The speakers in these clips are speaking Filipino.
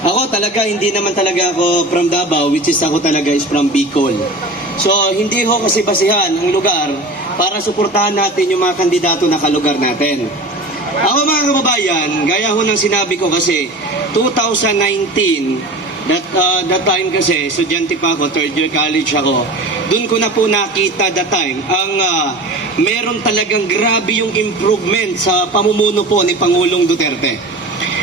Ako talaga, hindi naman talaga ako from Davao, which is ako talaga is from Bicol. So, hindi ho kasi basihan ang lugar para suportahan natin yung mga kandidato na kalugar natin. Ako mga kababayan, gaya ho ng sinabi ko kasi, 2019, that time kasi, estudyante pa ako, third year college ako, doon ko na po nakita that time, ang meron talagang grabe yung improvement sa pamumuno po ni Pangulong Duterte.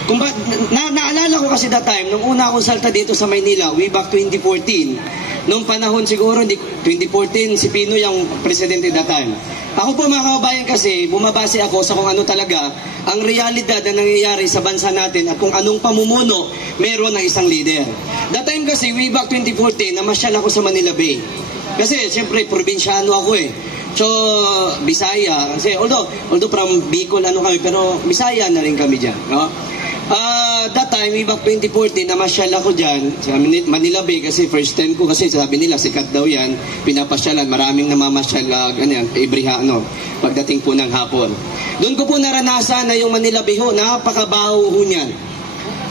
Kung ba, naalala ko kasi that time, nung una akong salta dito sa Maynila, way back 2014, nung panahon siguro, 2014, si Pinoy ang presidente that time. Ako po mga kababayan kasi, bumabase ako sa kung ano talaga ang realidad na nangyayari sa bansa natin at kung anong pamumuno meron ng isang leader. That time kasi, way back 2014, namasyal ako sa Manila Bay. Kasi, siyempre, probinsyano ako eh. So, Bisaya, kasi although from Bicol ano kami, pero Bisaya na rin kami dyan, no? That time, way back 2014, namasyal ako dyan sa Manila Bay kasi first time ko kasi sabi nila, sikat daw yan, pinapasyalan, maraming namamasyal, pagdating po ng hapon. Doon ko po naranasan na yung Manila Bay ho, napakabaho ho niyan.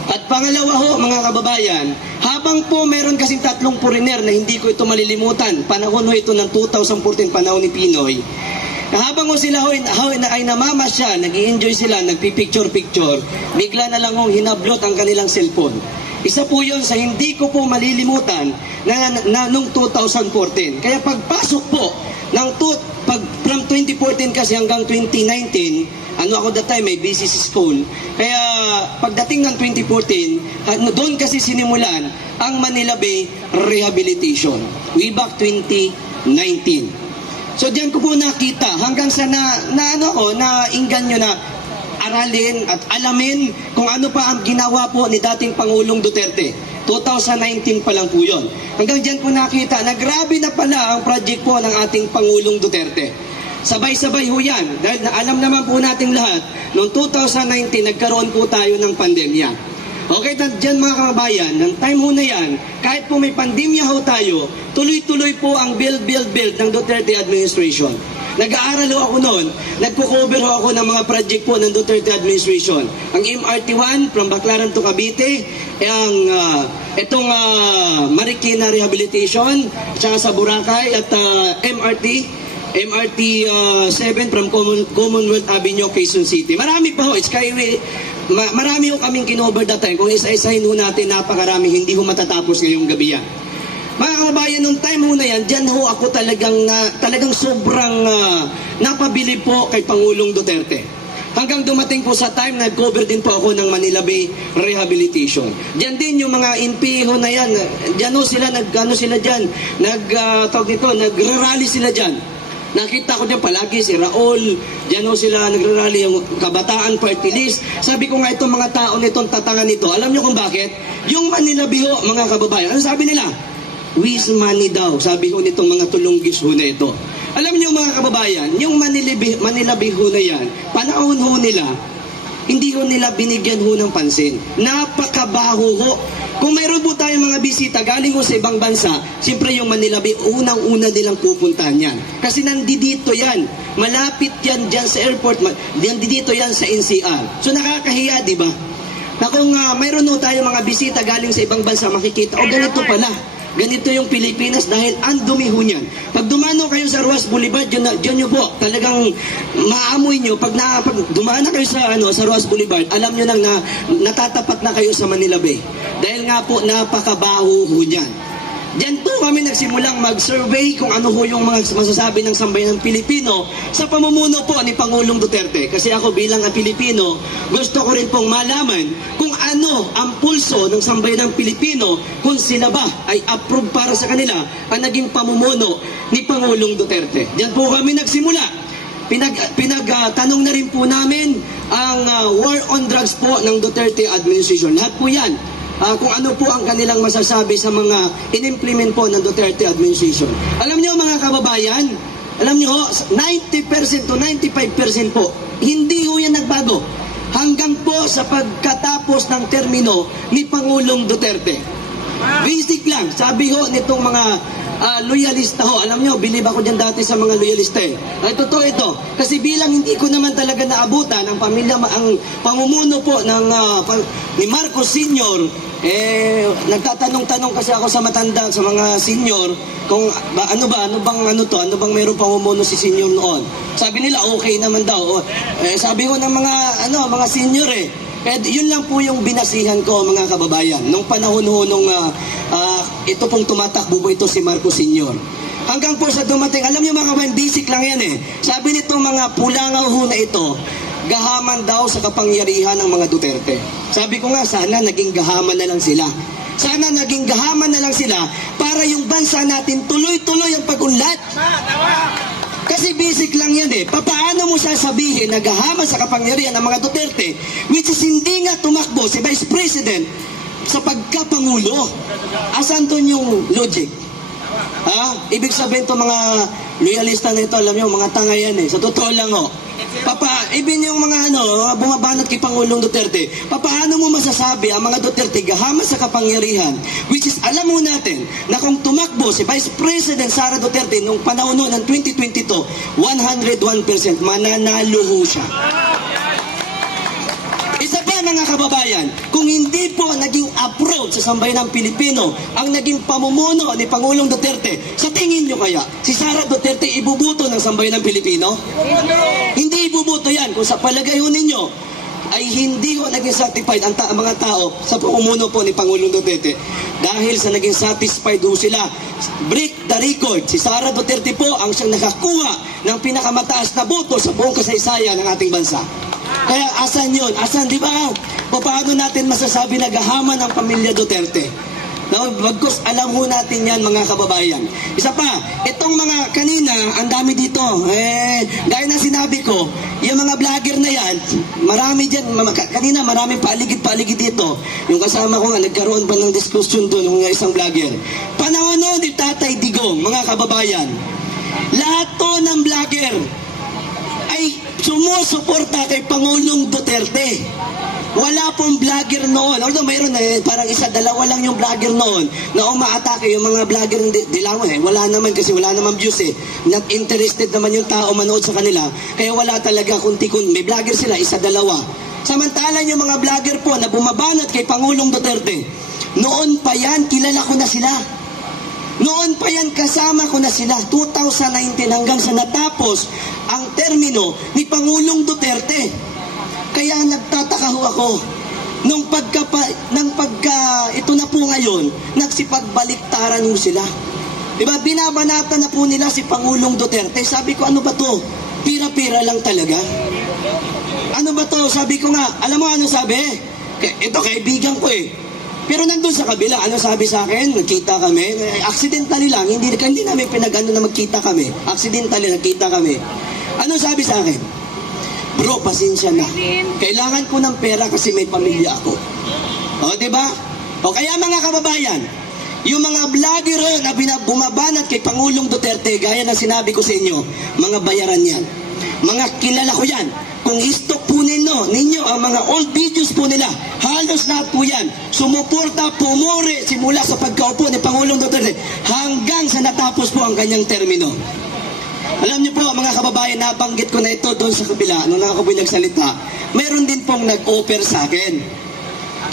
At pangalawa ho, mga kababayan, habang po meron kasing tatlong foreigner na hindi ko ito malilimutan, panahon ho ito ng 2014, panahon ni Pinoy, habang sila ay namamasyal, nag-i-enjoy sila, nagpipicture-picture, bigla na lang hinablot ang kanilang cellphone. Isa po yun sa hindi ko po malilimutan na nung 2014. Kaya pagpasok po ng from 2014 kasi hanggang 2019, ako that time may BCC school. Kaya pagdating ng 2014, doon kasi sinimulan ang Manila Bay Rehabilitation. Way back 2019. So diyan ko po nakita hanggang sa nainggan nyo na aralin at alamin kung ano pa ang ginawa po ni dating Pangulong Duterte. 2019 pa lang po yun. Hanggang diyan po nakita na grabe na pala ang project po ng ating Pangulong Duterte. Sabay-sabay ho yan. Dahil alam naman po nating lahat, noong 2019 nagkaroon po tayo ng pandemya. Okay, dyan mga kababayan, ng time ho na yan, kahit po may pandemya ho tayo, tuloy-tuloy po ang build ng Duterte administration. Nag-aaral ho ako noon, nagko-cover ho ako ng mga project po ng Duterte administration. Ang MRT1 from Baclaran to Cavite, itong Marikina Rehabilitation, tsaka sa Boracay at MRT 7 from Commonwealth Avenue, Quezon City. Marami pa ho, Skyway. Marami ho kaming kinover that time. Kung isa-isahin ho natin, napakarami, hindi ho matatapos ngayong gabi yan. Mga kababayan, nung time ho na yan, dyan ho ako talagang sobrang napabilib po kay Pangulong Duterte. Hanggang dumating po sa time, nag-cover din po ako ng Manila Bay Rehabilitation. Diyan din yung mga NPA ho na yan, diyan ho sila, nagrarally sila dyan. Nakita ko dyan palagi si Raul, dyan ho sila nagrarally yung Kabataan Party List. Sabi ko nga itong mga tao nitong tatangan nito, alam nyo kung bakit? Yung Manila Bay ho, mga kababayan, ano sabi nila? With money daw, sabi ho nitong mga tulunggis ho na ito. Alam niyo mga kababayan, yung Manila Bay ho na yan, panahon ho nila, hindi ho nila binigyan ho ng pansin. Napakabaho ho. Kung mayroon po tayong mga bisita galing ho sa ibang bansa, siyempre yung Manila Bay, unang-una nilang pupuntahan yan. Kasi nandito yan. Malapit yan dyan sa airport, nandito yan sa NCR. So nakakahiya, di ba? Na kung mayroon ho tayong mga bisita galing sa ibang bansa, makikita, ganito pala. Ganito yung Pilipinas dahil ang dumi ho niyan. Pag dumano kayo sa Ruas Boulevard, dyan nyo po, talagang maamoy nyo. Pag dumana kayo sa Ruas Boulevard, alam nyo nang natatapat na kayo sa Manila Bay. Dahil nga po, napakabaho ho niyan. Diyan po kami nagsimulang mag-survey kung ano ho yung mga masasabi ng sambayanang Pilipino sa pamumuno po ni Pangulong Duterte. Kasi ako bilang ang Pilipino, gusto ko rin pong malaman kung ano ang pulso ng sambayanang Pilipino kung sila ba ay approve para sa kanila ang naging pamumuno ni Pangulong Duterte. Diyan po kami nagsimula. Pinagtanong na rin po namin ang war on drugs po ng Duterte administration. Lahat po yan. Kung ano po ang kanilang masasabi sa mga in-implement po ng Duterte administration. Alam niyo mga kababayan, alam niyo 90% to 95% po, hindi ho yan nagbago. Hanggang po sa pagkatapos ng termino ni Pangulong Duterte. Basic lang, sabi ho nitong mga loyalista ho. Alam nyo, bilib ako dyan dati sa mga loyalista eh. Ay, totoo ito. Kasi bilang hindi ko naman talaga naabutan ang pamilya, ang pamumuno po ng, ni Marcos Sr., nagtatanong-tanong kasi ako sa matanda, sa mga senior, kung ano bang mayroong pamumuno si senior noon. Sabi nila okay naman daw. Sabi ko ng mga senior yun lang po yung binasihan ko mga kababayan. Nung panahon ho nung ito pong tumatakbo po ito si Marcos Sr. Hanggang po sa dumating, alam niyo mga kababayan, basic lang yan Sabi nitong mga pulangaw ho na ito, gahaman daw sa kapangyarihan ng mga Duterte. Sabi ko nga, sana naging gahaman na lang sila. Sana naging gahaman na lang sila para yung bansa natin tuloy-tuloy ang pag-unlad. Kasi basic lang yan Paano mo sasabihin na gahaman sa kapangyarihan ng mga Duterte, which is hindi nga tumakbo si Vice President sa pagkapangulo? Asan doon yung logic? Ibig sabihin to mga loyalista na ito, alam nyo, mga tanga yan Sa totoo lang even yung mga bumabanat kay Pangulong Duterte, paano mo masasabi ang mga Duterte gahaman sa kapangyarihan, which is alam mo natin na kung tumakbo si Vice President Sara Duterte nung panahon ng 2022, 101% mananalo ho siya. Isa pa mga kababayan, kung hindi po naging approach sa sambayanang Pilipino ang naging pamumuno ni Pangulong Duterte, sa tingin nyo kaya si Sara Duterte ibubuto ng sambayanang Pilipino? Hindi ibubuto yan. Kung sa palagay ho ninyo ay hindi ho naging satisfied ang mga tao sa pamumuno po ni Pangulong Duterte, dahil sa naging satisfied ho sila, break the record, si Sara Duterte po ang siyang nakakuha ng pinakamataas na boto sa buong kasaysayan ng ating bansa. Kaya asan yun? Asan, di ba? Paano natin masasabi na gahaman ang pamilya Duterte? Bagkus alam ho natin yan mga kababayan. Isa pa, itong mga kanina, ang dami dito. Gaya na sinabi ko, yung mga vlogger na yan, marami dyan, kanina maraming paaligid-paaligid dito. Yung kasama ko nga, nagkaroon pa ng diskusyon doon, yung isang vlogger. Panahon nun ni Tatay Digong, mga kababayan, lahat to ng vlogger ay sumusuporta kay Pangulong Duterte. Wala pong vlogger noon. Although mayroon parang isa, dalawa lang yung vlogger noon na umaatake yung mga vlogger ng Dilawan Wala naman kasi wala naman views Not interested naman yung tao manood sa kanila. Kaya wala talaga may vlogger sila, isa, dalawa. Samantalang yung mga vlogger po na bumabanat kay Pangulong Duterte, noon pa yan, kilala ko na sila. Noon pa yan, kasama ko na sila. 2019 hanggang sa natapos ang termino ni Pangulong Duterte. Kaya nagtataka ho ako. Nung ito na po ngayon, nagsipagbaliktaran mo sila. Diba, binabanatan na po nila si Pangulong Duterte. Sabi ko, ano ba to? Pira-pira lang talaga. Ano ba to? Sabi ko nga, alam mo ano sabi? Ito, kaibigan ko Pero nandun sa kabila, ano sabi sa akin? Nagkita kami. Accidentally lang, hindi namin pinag-ano na magkita kami. Accidentally, nagkita kami. Ano sabi sa akin? Bro, pasensya na. Kailangan ko ng pera kasi may pamilya ako. Diba? Kaya mga kababayan, yung mga vlogger na bumabanat kay Pangulong Duterte, gaya na sinabi ko sa inyo, mga bayaran yan. Mga kilala ko yan. Kung i-stock po ninyo ang mga old videos po nila, halos lahat po yan, sumuporta, pumore, simula sa pagkaupo ni Pangulong Duterte hanggang sa natapos po ang kanyang termino. Alam niyo po mga kababayan, nabanggit ko na ito doon sa kabila, nung ako po nagsalita, meron din pong nag-offer sa akin.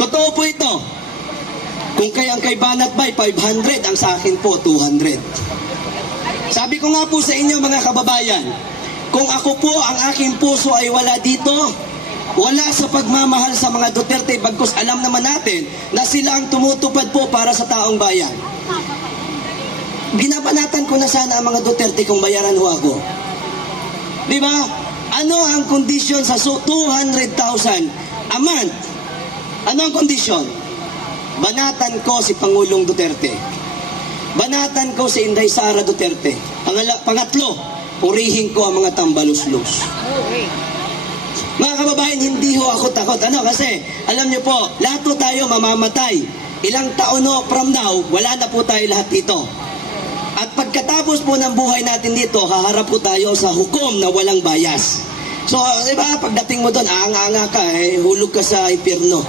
Totoo po ito. Kung kay Banat Bay, 500, ang sa akin po, 200. Sabi ko nga po sa inyo mga kababayan, kung ako po, ang aking puso ay wala dito, wala sa pagmamahal sa mga Duterte, bagkus alam naman natin na sila ang tumutupad po para sa taong bayan. Binabanatan ko na sana ang mga Duterte kung bayaran ho ako. Di ba? Ano ang kondisyon sa 200,000 a month? Ano ang kondisyon? Banatan ko si Pangulong Duterte. Banatan ko si Inday Sara Duterte. Pangatlo, purihin ko ang mga tambaluslos. Mga kababayan, hindi ho ako takot. Kasi, alam niyo po, lahat po tayo mamamatay. Ilang taon from now, wala na po tayo lahat dito. At pagkatapos po ng buhay natin dito, haharap po tayo sa hukom na walang bias. So, di ba, pagdating mo doon, aanga-anga ka, hulog ka sa impyerno.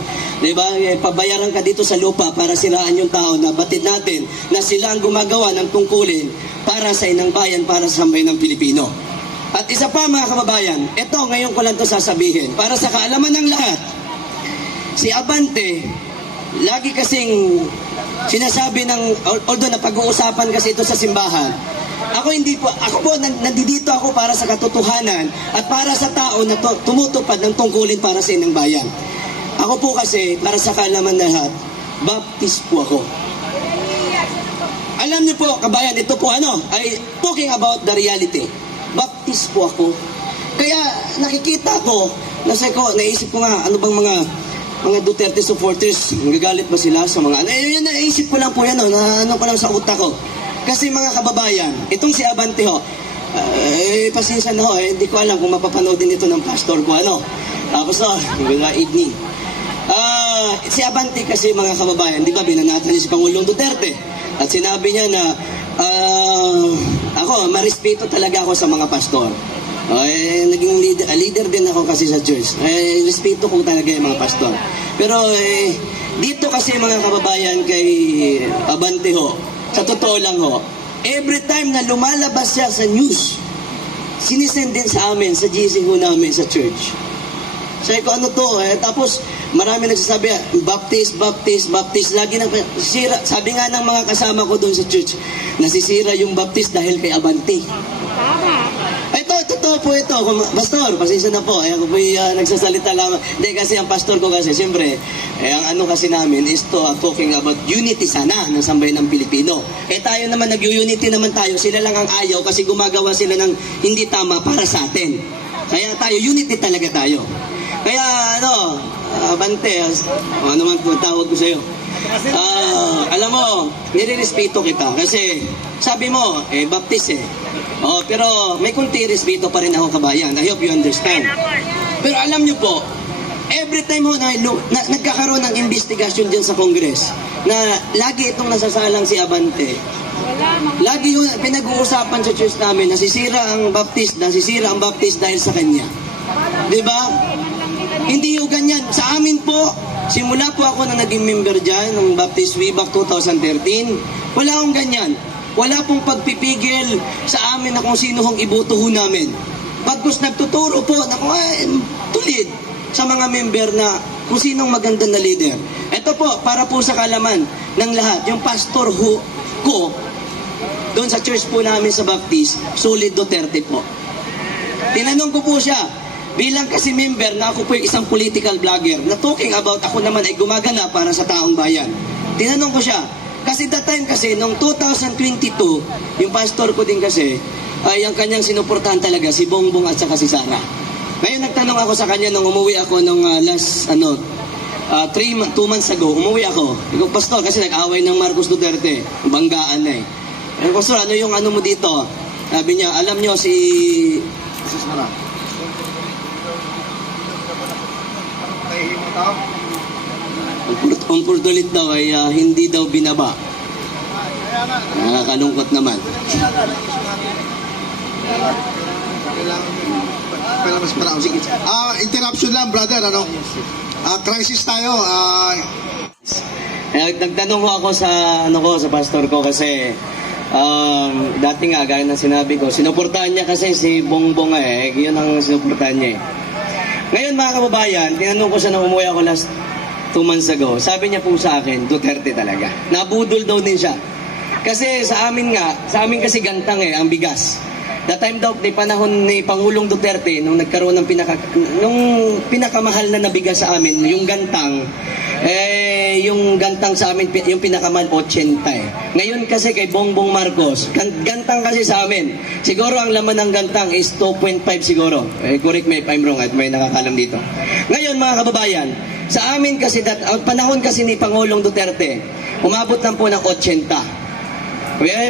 Diba? Pabayaran ka dito sa lupa para siraan yung tao na batid natin na sila ang gumagawa ng tungkulin para sa inang bayan, para sa sambayan ng Pilipino. At isa pa mga kababayan, ito ngayon ko lang to sasabihin, para sa kaalaman ng lahat, si Abante, lagi kasing sinasabi ng, although na pag-uusapan kasi ito sa simbahan, ako po, nandito ako para sa katotohanan at para sa tao na tumutupad ng tungkulin para sa inang bayan. Ako po kasi, para sa kaalaman ng lahat, baptist po ako. Alam niyo po, kabayan, ito po ay talking about the reality. Baptist po ako. Kaya nakikita ko, naisip ko nga, ano bang mga Duterte supporters, nagagalit ba sila sa mga yun, naisip ko lang po yan, na ano ko lang sa utak ko. Kasi mga kababayan, itong si Abante pasensya na hindi ko alam kung mapapanood din ito ng pastor ko, Tapos evening. Si Abante kasi mga kababayan, di ba, binanatan niya si Pangulong Duterte. At sinabi niya na, ako, marespeto talaga ako sa mga pastor. Naging leader din ako kasi sa church. Respeto ko talaga yung mga pastor. Pero dito kasi mga kababayan kay Abante sa totoo lang every time na lumalabas siya sa news, sinisend din sa amin, sa GC namin, sa church. Sabi ko, ano to? Tapos marami nagsasabi, Baptist. Lagi nang sira. Sabi nga ng mga kasama ko doon sa church, nasisira yung Baptist dahil kay Abante. Totoo po ito. Pastor, pasensya na po. Ako po nagsasalita lang. Hindi kasi ang pastor ko kasi, siyempre, ang kasi namin is talking about unity sana ng sambayan ng Pilipino. Tayo naman, nag-unity naman tayo. Sila lang ang ayaw kasi gumagawa sila ng hindi tama para sa atin. Kaya tayo, unity talaga tayo. Kaya, Abante, ano man po tawag ko sa'yo. Alam mo, nire-respeto kita kasi sabi mo, Baptist pero may kunti respeto pa rin ako, kabayan. I hope you understand. Pero alam nyo po, every time na nagkakaroon ng investigasyon dyan sa Congress, na lagi itong nasasalang si Abante, lagi yung pinag-uusapan sa church namin, nasisira ang Baptist dahil sa kanya. Diba? Hindi yung ganyan. Sa amin po, simula po ako na naging member dyan ng Baptist way back 2013, wala akong ganyan. Wala pong pagpipigil sa amin na kung sino hong iboto namin. Bagkus nagtuturo po na tulid sa mga member na kung sinong maganda na leader. Ito po, para po sa kalaman ng lahat, yung pastor ko, doon sa church po namin sa Baptist, Solid Duterte po. Tinanong ko po siya, bilang kasi member na ako po yung isang political vlogger na talking about ako naman ay gumagana para sa taong bayan. Tinanong ko siya, kasi that time kasi, noong 2022, yung pastor ko din kasi, ay ang kanyang sinuportahan talaga, si Bongbong at saka si Sara. Ngayon nagtanong ako sa kanya nung umuwi ako nung last, 2 months ago, umuwi ako. Ikaw, pastor, kasi nag-away ng Marcos Duterte, banggaan na pastor, ano yung ano mo dito? Sabi niya, alam niyo si... Ang purtulit daw ay hindi daw binaba. Nakakalungkot naman. Interruption lang, brother. Crisis tayo. Nagtanong ako sa sa pastor ko kasi dati nga gaya ng sinabi ko, sinuportahan niya kasi si Bongbong yun ang sinuportahan niya Ngayon mga kababayan, tinanong ko siya nung umuwi ako last 2 months ago, sabi niya po sa akin, Duterte talaga. Nabudol daw din siya. Kasi sa amin kasi gantang ang bigas. That time daw, ni panahon ni Pangulong Duterte, nung nagkaroon ng pinakamahal na nabigas sa amin, yung gantang, yung gantang sa amin, yung pinakamahal, 80 Ngayon kasi kay Bongbong Marcos, gantang kasi sa amin, siguro ang laman ng gantang is 2.5 siguro. Correct me if I'm wrong at may nakakalam dito. Ngayon mga kababayan, sa amin kasi, panahon kasi ni Pangulong Duterte, umabot lang po ng 80.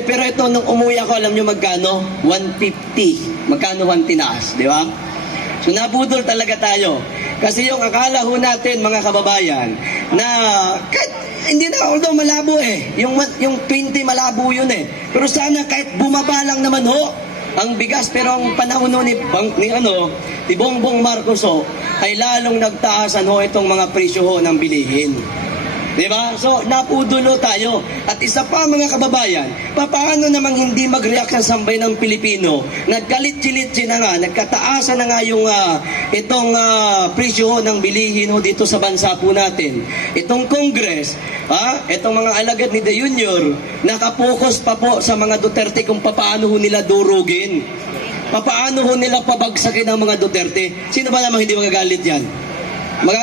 Pero ito, nung umuwi ako, alam nyo magkano? 150. Magkano 1 tinaas, di ba? So nabudol talaga tayo. Kasi yung akala ho natin, mga kababayan, na kahit, hindi na, although malabo yung 20 malabo yun Pero sana kahit bumaba lang naman ang bigas, pero ang panahon ni Bongbong Marcos ay lalong nagtaasan ho itong mga presyo ho ng bilihin. Diba? So, napudulo tayo. At isa pa mga kababayan, paano namang hindi mag-react ang sambay ng Pilipino? Nagkalit-chilit na nga, nagkataasan na nga yung itong presyo ho ng bilihin ho dito sa bansa po natin. Itong Congress, itong mga alagad ni De Junior, nakapokus pa po sa mga Duterte kung paano ho nila durugin. Paano ho nila pabagsakin ang mga Duterte. Sino ba namang hindi magagalit yan?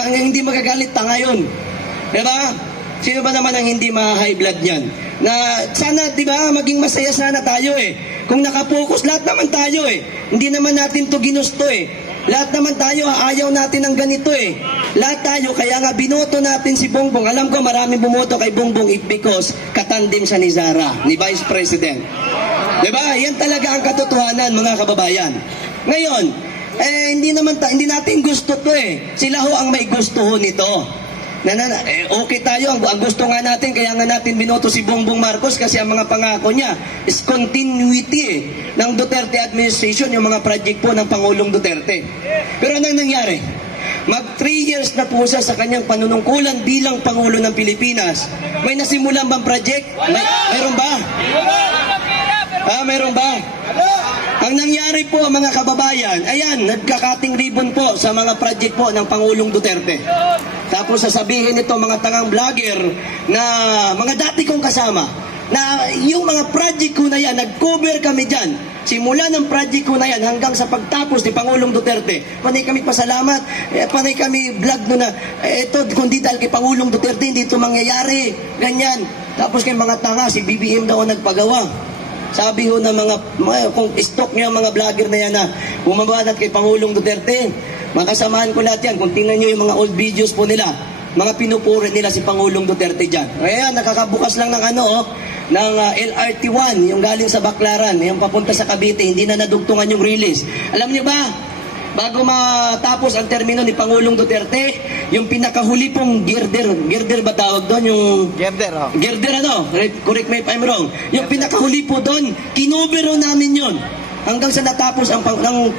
Hindi magagalit ta ngayon. Diba? Sino ba naman ang hindi ma-high blood niyan? Na sana, diba, maging masaya sana tayo eh. Kung nakapokus, lahat naman tayo eh. Hindi naman natin to ginusto eh. Lahat naman tayo, ayaw natin ng ganito eh. Lahat tayo, kaya nga binoto natin si Bongbong. Alam ko maraming bumoto kay Bongbong because katandim siya ni Zara, ni Vice President. Diba? Yan talaga ang katotohanan, mga kababayan. Ngayon, hindi natin gusto to eh. Sila ho ang may gusto ho nito. Okay tayo, ang gusto nga natin, kaya nga natin binoto si Bongbong Marcos kasi ang mga pangako niya is continuity ng Duterte administration, yung mga project po ng Pangulong Duterte. Pero anong nangyari? Mag 3 years na po siya sa kanyang panunungkulan bilang Pangulo ng Pilipinas. May nasimulan bang project? Mayroon ba? Mayroon ba? Ang nangyari po mga kababayan, ayan, nagkakating ribbon po sa mga project po ng Pangulong Duterte. Tapos sasabihin ito mga tangang vlogger na mga dati kong kasama na yung mga project ko na yan, nag-cover kami dyan. Simula ng project ko na yan hanggang sa pagtapos ni Pangulong Duterte, panay kami pasalamat, panay kami vlog no na, ito kundi dahil kay Pangulong Duterte hindi ito mangyayari, ganyan. Tapos kay mga tanga, si BBM daw ang nagpagawa. Sabi ho ng mga kung stock niya mga vlogger na yan na bumabanat kay Pangulong Duterte, makasamahan ko lahat yan. Kung tingnan nyo yung mga old videos po nila, mga pinupuri nila si Pangulong Duterte dyan. Ayan, nakakabukas lang ng ng LRT1, yung galing sa Baclaran, yung papunta sa Cavite, hindi na nadugtungan yung release. Alam niyo ba, bago matapos ang termino ni Pangulong Duterte, yung pinakahuli pong girder ba tawag doon? Yung girder correct me if I'm wrong. Yung pinakahuli po doon, kinubero namin yon hanggang sa natapos ang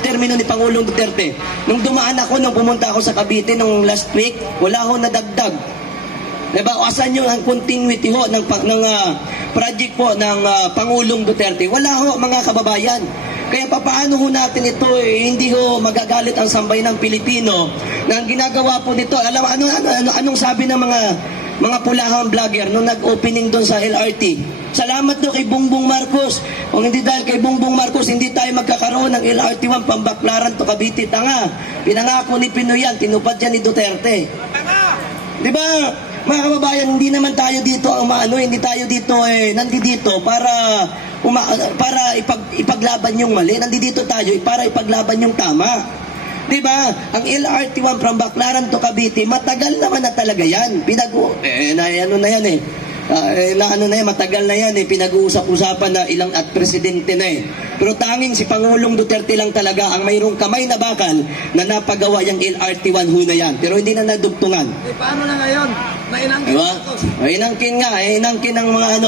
termino ni Pangulong Duterte. Nung dumaan ako, nung pumunta ako sa Cavite nung last week, wala ho nadagdag. Diba? O asan yung ang continuity ho ng project po ng Pangulong Duterte? Wala ho mga kababayan. Kaya paano ho natin ito hindi ho magagalit ang sambay ng Pilipino na ang ginagawa po nito. Alam anong sabi ng mga pulahang vlogger nung nag-opening doon sa LRT? Salamat do kay Bongbong Marcos. Kung hindi dahil kay Bongbong Marcos, hindi tayo magkakaroon ng LRT1 pambaclaran to Cavite. Tanga. Pinangako ni Pinoy yan, tinupad yan ni Duterte. Diba? Mga kababayan, hindi naman tayo dito hindi tayo dito nandito para ipaglaban yung mali. Nandito tayo para ipaglaban yung tama. Diba? Ang LRT1 from Baclaran to Cavite, matagal naman na talaga yan. Matagal na yan pinag-uusap-usapan na ilang at presidente na Pero tanging si Pangulong Duterte lang talaga ang mayroong kamay na bakal na napagawa yung LRT1 ho na yan. Pero hindi na nadugtungan. Paano na ngayon? Nainangkin diba? Inangkin nga, inangkin ng mga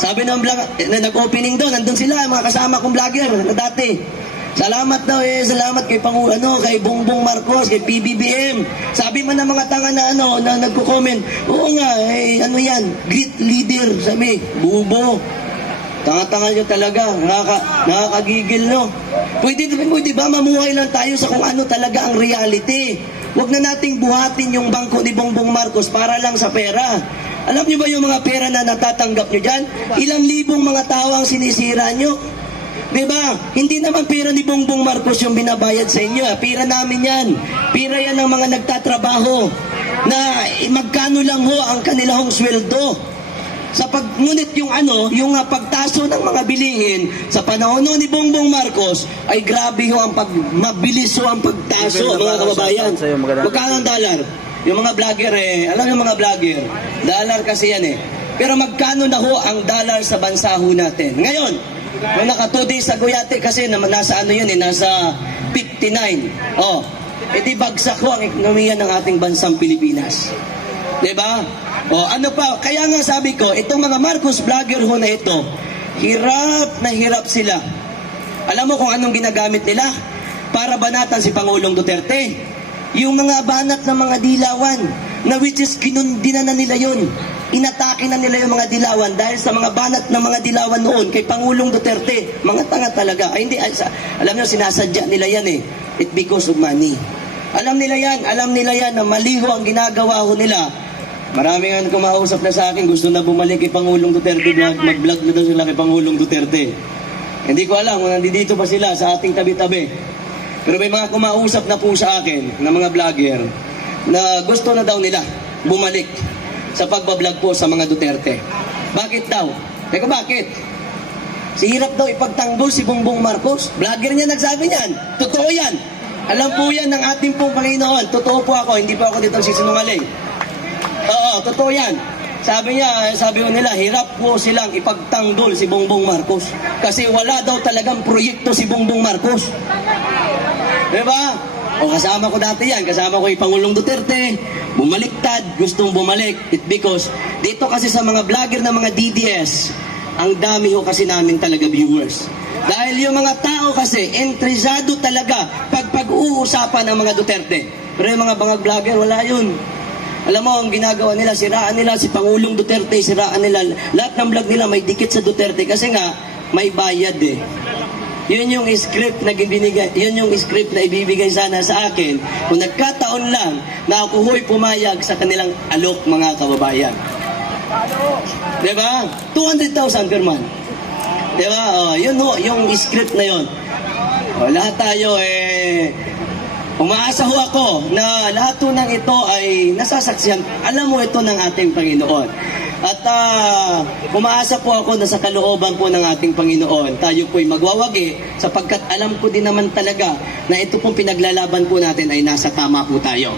Sabi ng vlog, na nag-opening doon, nandun sila, mga kasama kong vlogger na dati. Salamat daw salamat kay kay Bongbong Marcos, kay PBBM. Sabi man ng mga tanga na na nagko-comment, oo nga, yan, great leader, sabi, bubo. Tanga-tanga nyo talaga, nakakagigil no. Pwede ba mamuhay lang tayo sa kung ano talaga ang reality? Huwag na nating buhatin yung bangko ni Bongbong Marcos para lang sa pera. Alam nyo ba yung mga pera na natatanggap nyo dyan? Ilang libong mga tao ang sinisira nyo? Diba? Hindi naman pera ni Bongbong Marcos yung binabayad sa inyo. Pera namin yan. Pera yan ng mga nagtatrabaho na magkano lang ho ang kanilang sweldo. Ngunit yung pagtaso ng mga bilihin sa panahon ni Bongbong Marcos ay grabe ho mabilis ho ang pagtaso, mga kababayan. Magkano ang dollar? Yung mga vlogger alam yung mga vlogger, dollar kasi yan Pero magkano na ho ang dollar sa bansa ho natin? Ngayon, nung naka 2 days ago yate kasi nasa nasa 59. Edi bagsak ho ang ekonomiya ng ating bansang Pilipinas. Diba? Ano pa? Kaya nga sabi ko, itong mga Marcos vlogger ho na ito, hirap na hirap sila. Alam mo kung anong ginagamit nila? Para banatan si Pangulong Duterte. yung mga banat ng mga dilawan, na which is kinundina na nila yun. Inatake na nila yung mga dilawan dahil sa mga banat ng mga dilawan noon kay Pangulong Duterte. Mga tanga talaga. Ay, hindi, alam nyo, sinasadya nila yan eh. It because of money. Alam nila yan na mali ho ang ginagawa ho nila. Maraming ang kumausap na sa akin, gusto na bumalik kay Pangulong Duterte vlog, mag-vlog na daw sila kay Pangulong Duterte. Hindi ko alam kung nandito pa sila sa ating tabi-tabi. Pero may mga kumausap na po sa akin, na mga vlogger, na gusto na daw nila bumalik sa pagbablog po sa mga Duterte. Bakit daw? Teka, bakit? Hirap daw ipagtanggol si Bongbong Marcos. Vlogger niya nagsabi niyan. Totoo yan. Alam po yan ng ating pong Panginoon. Totoo po ako, hindi po ako dito sisinungaling. Oo, totoo yan. Sabi ko nila, hirap po silang ipagtanggol si Bongbong Marcos. Kasi wala daw talagang proyekto si Bongbong Marcos. Diba? O kasama ko dati yan. Kasama ko yung Pangulong Duterte. Bumaliktad, gustong bumalik. It because, dito kasi sa mga vlogger na mga DDS, ang dami ho kasi namin talaga viewers. Dahil yung mga tao kasi, interesado talaga pag-uusapan ng mga Duterte. Pero yung mga vlogger, wala yun. Alam mo, ang ginagawa nila, siraan nila si Pangulong Duterte, siraan nila. Lahat ng vlog nila may dikit sa Duterte kasi nga, may bayad eh. Yun yung script na ibinigay, yun yung script na ibibigay sana sa akin kung nagkataon lang na ako ho'y pumayag sa kanilang alok mga kababayan. Diba? 200,000 per month. Diba? Yun ho, yung script na yun. Lahat tayo umaasa ho ako na lahat ho ng ito ay nasasaksihan. Alam mo ito ng ating Panginoon. At umaasa po ako na sa kalooban po ng ating Panginoon, tayo po'y magwawagi sapagkat alam ko din naman talaga na ito pong pinaglalaban po natin ay nasa tama po tayo.